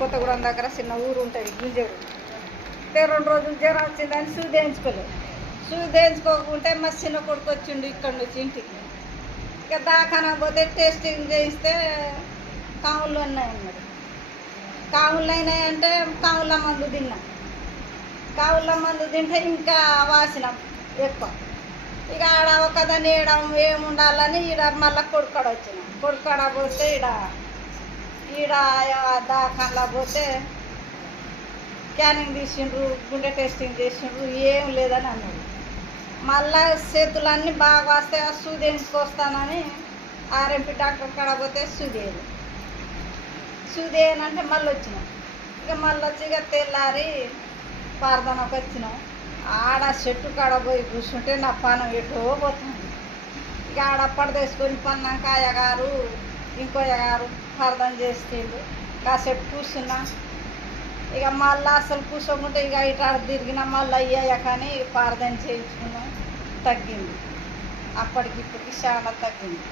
కొత్తగూడెం దగ్గర చిన్న ఊరు ఉంటుంది గింజరు. 2 రోజులు జ్వరం వచ్చిందని సూది వేయించుకోలేదు. సూది వేయించుకోకుంటే మా చిన్న కొడుకు వచ్చిండు ఇక్కడ నుంచి ఇంటికి. ఇక దాకానా పోతే టెస్టింగ్ చేయిస్తే కావులు ఉన్నాయన్నమాట. కావులు అయినాయంటే కావుల మందు తిన్నా. కావుల మందు తింటే ఇంకా వాసన ఎక్కువ. ఇక ఆడ ఒకదాన్ని ఏముండాలని ఈడ మళ్ళీ కొడుకాడ వచ్చిన. కొడుకాడ పోతే ఈడ దాకాలా పోతే స్కానింగ్ తీసిండ్రు, గుండె టెస్టింగ్ చేసిండ్రు, ఏం లేదని అన్నారు. మళ్ళా చేతులన్నీ బాగా వస్తే ఆ సూది వేయించుకొస్తానని ఆర్ఎంపీ డాక్టర్ కాడ పోతే సూది వేయనంటే మళ్ళీ వచ్చినాం. ఇక మళ్ళీ వచ్చి ఇక తెల్లారి పారదానకు వచ్చినాం. ఆడ చెట్టు కాడ పోయి కూర్చుంటే నా పానం ఎటో పోతుంది. ఇక ఆడ పడదేసుకొని పన్నాక అయ్యగారు ఇంకో అయ్యగారు ప్రార్థన చేసిండు. కాసేపు కూర్చున్నా. ఇక మళ్ళీ అసలు కూర్చోకుంటే ఇక ఇటు తిరిగినా మళ్ళీ అయ్యాక కానీ ప్రార్థన చేయించుకున్నాం. తగ్గింది, అప్పటికి ఇప్పటికి చాలా తగ్గింది.